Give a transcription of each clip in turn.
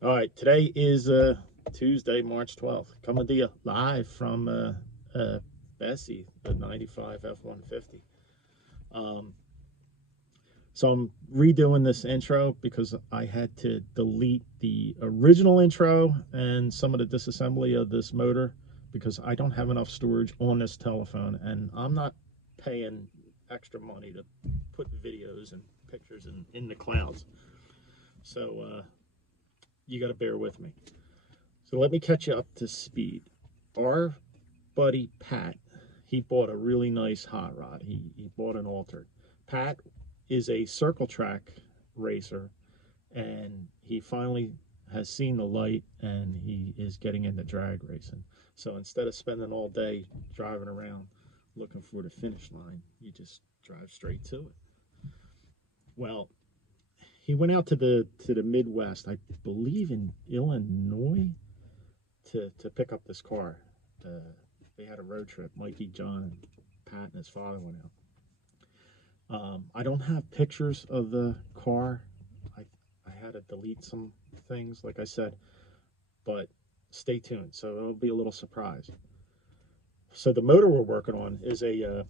All right, today is Tuesday, March 12th. Coming to you live from Bessie, the 95 F-150. Um, so I'm redoing this intro because I had to delete the original intro and some of the disassembly of this motor because I don't have enough storage on this telephone, and I'm not paying extra money to put videos and pictures in the clouds. So you got to bear with me. So let me catch you up to speed. Our buddy Pat, he bought a really nice hot rod. He bought an altered. Pat is a circle track racer, and he finally has seen the light, and he is getting into drag racing. So instead of spending all day driving around looking for the finish line, you just drive straight to it. Well, he went out to the Midwest, I believe in Illinois, to pick up this car. Uh, they had a road trip. Mikey, John, and Pat and his father went out. I don't have pictures of the car. I I had to delete some things, like I said, but stay tuned. So it'll be a little surprise. So the motor we're working on is a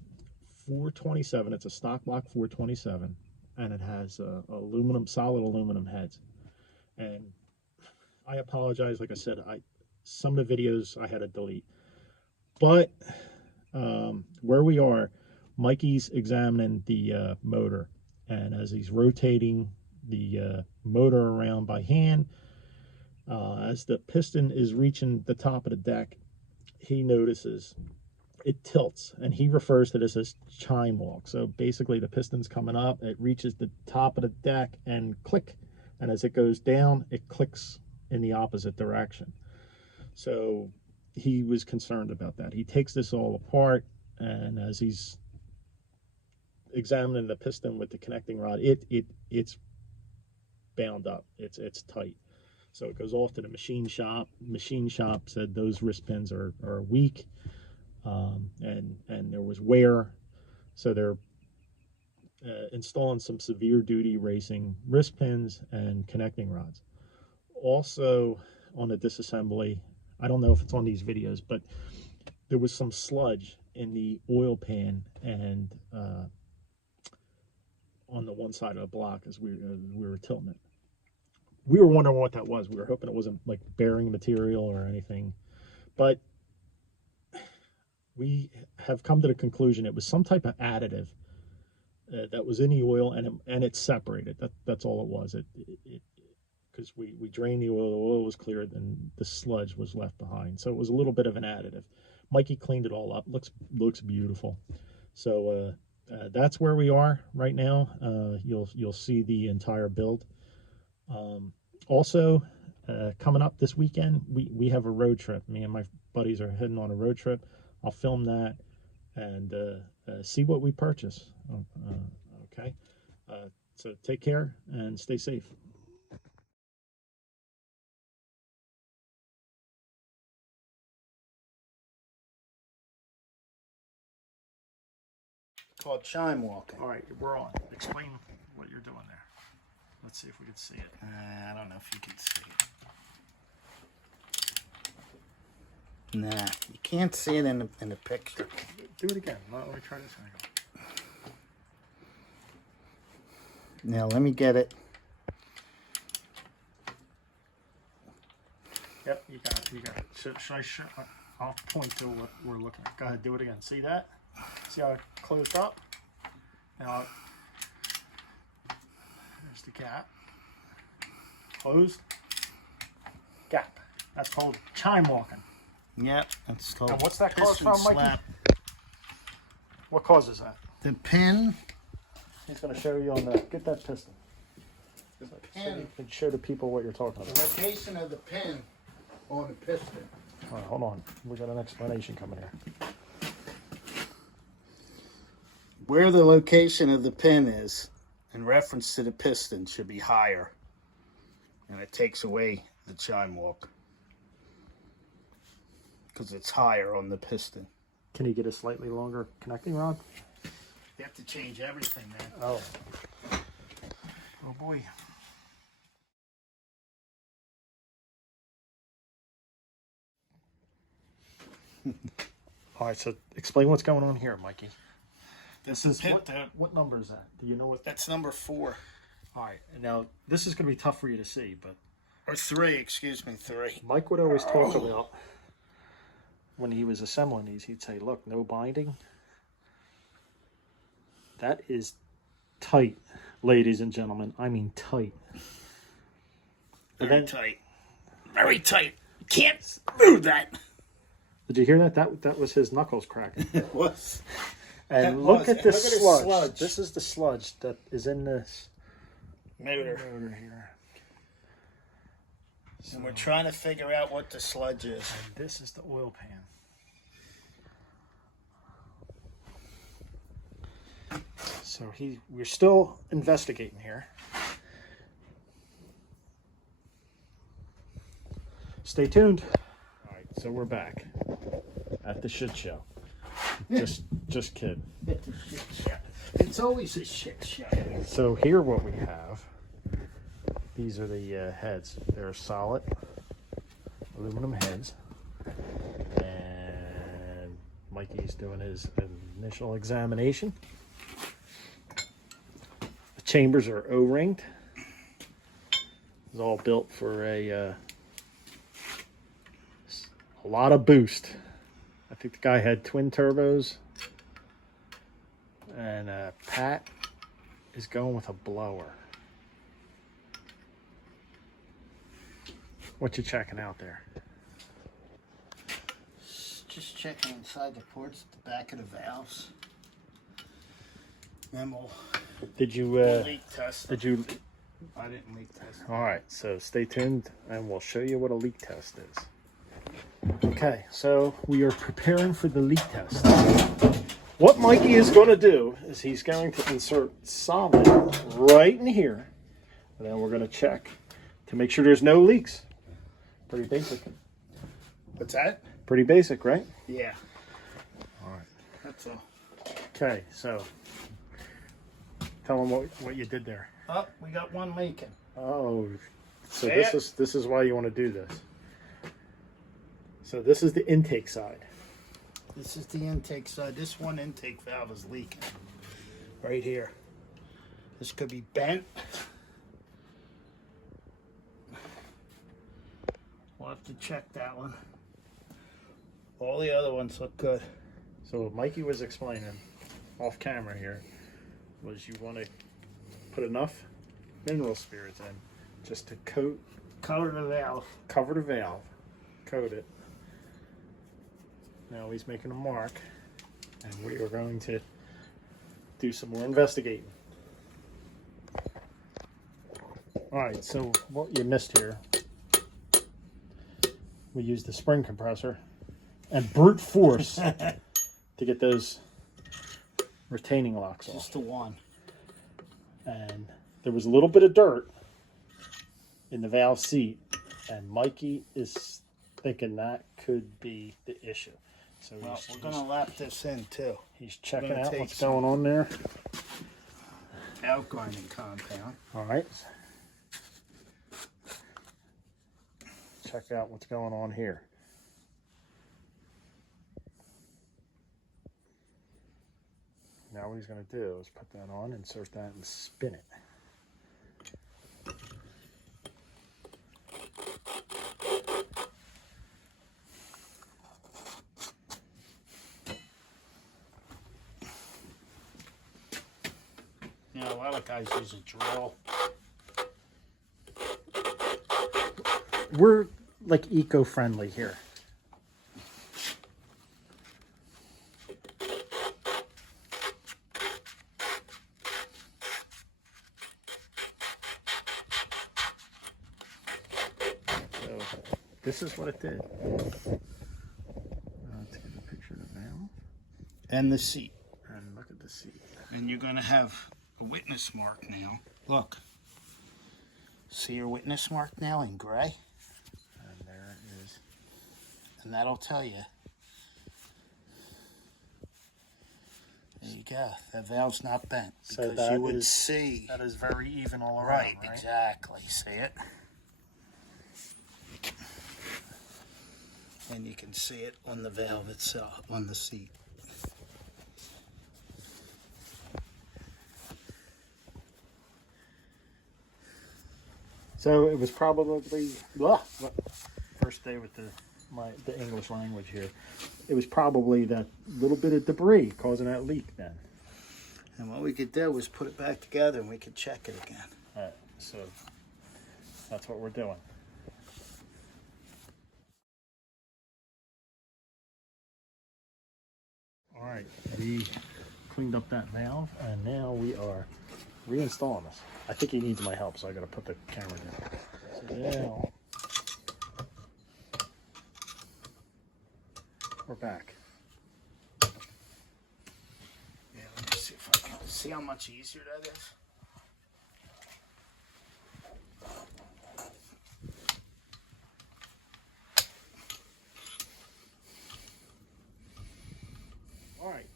427. It's a stock block 427, and it has aluminum, solid aluminum heads. And I apologize. Like I said, I some of the videos I had to delete, but where we are, Mikey's examining the motor, and as he's rotating the motor around by hand, as the piston is reaching the top of the deck, he notices it tilts, and he refers to this as chime walk. So basically, the piston's coming up, it reaches the top of the deck, and click, and as it goes down, it clicks in the opposite direction. So he was concerned about that. He takes this all apart, and as he's examining the piston with the connecting rod, it's bound up. It's tight. So it goes off to the machine shop. Machine shop said those wrist pins are weak, and there was wear. So they're installing some severe duty racing wrist pins and connecting rods. Also on the disassembly, I don't know if it's on these videos, but there was some sludge in the oil pan and on the one side of the block as we were tilting it. We were wondering what that was. We were hoping it wasn't like bearing material or anything, but we have come to the conclusion it was some type of additive that was in the oil, and it separated. That's all it was. It because we drained the oil was cleared, and the sludge was left behind. So it was a little bit of an additive. Mikey cleaned it all up. Looks beautiful. So that's where we are right now. You'll see the entire build. Also, coming up this weekend, we have a road trip. Me and my buddies are heading on a road trip. I'll film that and see what we purchase. Okay. So take care and stay safe. Called chime walking. All right, we're on. Explain what you're doing there. Let's see if we can see it. I don't know if you can see it. Nah, you can't see it in the picture. Do it again. Let me try this angle. Now let me get it. Yep, you got it. You got it. Should I show? I'll point to what we're looking at. Go ahead, do it again. See that? See how it closed up? Now, there's the gap. Closed. Gap. That's called chime walking. Yep, that's called. And what's that cause piston from, Mikey? slap. What causes that? The pin. He's going to show you on the. Get that piston. The So pin. you can show the people what you're talking The about. location of the pin on the piston. All right, hold on. We got an explanation coming here. Where the location of the pin is in reference to the piston should be higher, and it takes away the chime walk because it's higher on the piston. Can you get a slightly longer connecting rod? You have to change everything, man. Oh. Oh boy. All right, so explain what's going on here, Mikey. This is What number is that? Do you know what? That's number 4. All right, now this is going to be tough for you to see, but Or 3, excuse me, 3. Mike would always talk about when he was assembling these. He'd say, "Look, no binding. That is tight, ladies and gentlemen. I mean tight. Very tight. Very tight. Can't move that. Did you hear that? That was his knuckles cracking. It was. And That look was. at this Look at the sludge. sludge. This is the sludge that is in this Motor. motor here. And we're trying to figure out what the sludge is. And this is the oil pan. So we're still investigating here. Stay tuned. All right, so we're back at the shit show. Just kidding. It's a shit show. It's always a shit show. So here what we have, these are the heads. They're solid aluminum heads. And Mikey's doing his initial examination. The chambers are O-ringed. It's all built for a lot of boost. I think the guy had twin turbos. And Pat is going with a blower. What you checking out there? Just checking inside the ports at the back of the valves. Then we'll Did you leak test. I didn't leak test. All right, so stay tuned and we'll show you what a leak test is. Okay, so we are preparing for the leak test. What Mikey is going to do is he's going to insert solid right in here, and then we're going to check to make sure there's no leaks. Pretty basic. What's that? Pretty basic, right? Yeah. All right. That's all. Okay, so tell them what you did there. Oh, we got one leaking. Oh, so Yeah. this is why you want to do this. So this is the intake side. This is the intake side. This one intake valve is leaking. Right here. This could be bent. We'll have to check that one. All the other ones look good. So what Mikey was explaining off camera here was you want to put enough mineral spirits in just to Cover the valve. cover the valve, coat it. Now he's making a mark, and we are going to do some more investigating. All right, so what you missed here, we used the spring compressor and brute force to get those retaining locks off. Just the one. And there was a little bit of dirt in the valve seat, and Mikey is thinking that could be the issue. So Well, we're going to lap this in too. he's checking gonna out take what's some- going on there. Outgrinding compound. All right. Check out what's going on here. Now what he's going to do is put that on, insert that, and spin it. You know, a lot of guys use a drill. We're like eco-friendly here. So this is what it did. Let's get a picture of the valve And the seat. and look at the seat. And you're going to have a witness mark now. Look. See your witness mark now in gray? And there it is. And that'll tell you. There you go. That valve's not bent. So Because that you would is- see. That is very even all around, Right, right? exactly. See it? And you can see it on the valve itself, on the seat. So it was probably first day with the English language here. It was probably that little bit of debris causing that leak then. And what we could do was put it back together and we could check it again. All right, so that's what we're doing. All right, we cleaned up that valve and now we are reinstalling this. I think he needs my help, so I got to put the camera down. So now we're back. Yeah, let me see if I can see how much easier that is. All right,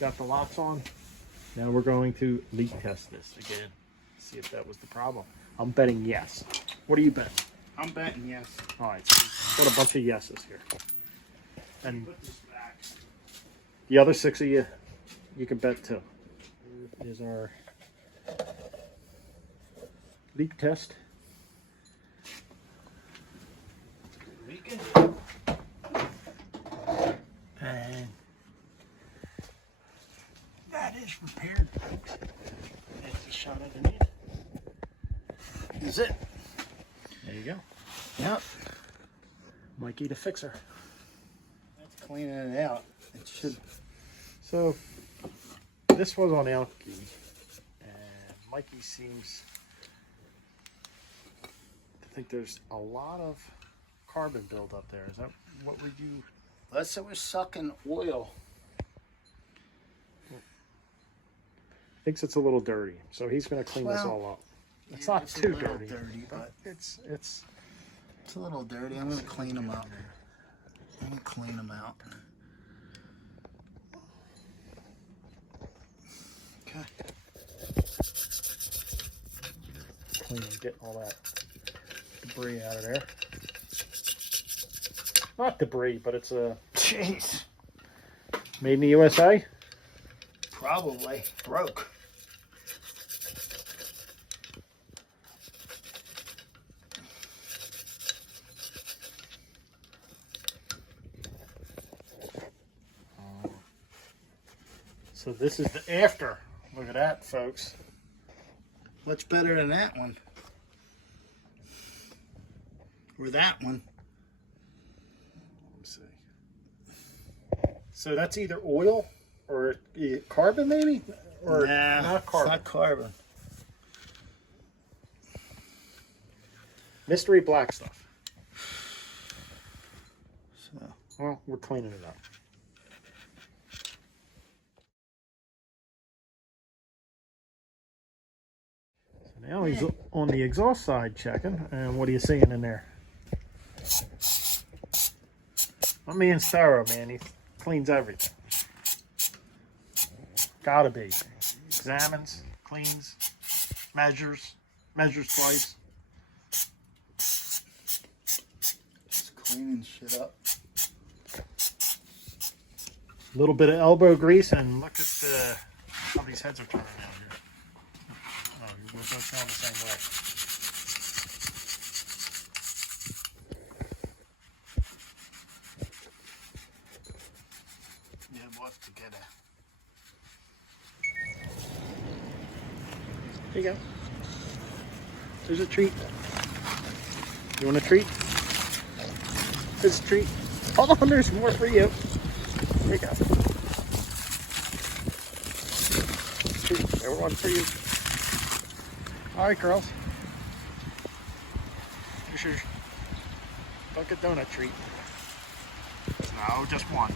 got the locks on. Now we're going to leak test this again. See if that was the problem. I'm betting yes. What are you betting? I'm betting yes. All right, so got a bunch of yeses here. And Put this back. the other 6 of you, you can bet too. Here's our leak test. Leaking? And that is repaired, folks. That's the shot underneath. Is it? There you go. Yep. Mikey the fixer. That's cleaning it out. It should. So this was on Alki, and Mikey seems to think there's a lot of carbon buildup there. Is that what would you? Unless it was sucking oil. Thinks it's a little dirty, so he's going to clean this Well, all up. It's yeah, not it's a too little dirty, but it's it's a little dirty. I'm gonna clean them up. I'm gonna clean them out. Okay. clean and get all that debris out of there. Not debris, but it's a Jeez. made in the USA. Probably broke. So this is the after. Look at that, folks. Much better than that one. Or that one. Let's see. So that's either oil or carbon, maybe, or Nah, not carbon. It's not carbon. Mystery black stuff. So, Well, we're cleaning it up. So now he's on the exhaust side checking, and what are you seeing in there? My man's thorough, man. He cleans everything. Gotta be. Examines, cleans, measures twice. just cleaning shit up. A little bit of elbow grease, and look at how these heads are turning out here. Oh, we're both going the same way. Yeah, we'll have to get There you go. There's a treat. You want a treat? There's a treat. Hold on, there's more for you. There you go. Treat. There, one for you. All right, girls. Here's your Dunkin' Donut treat. No, just one.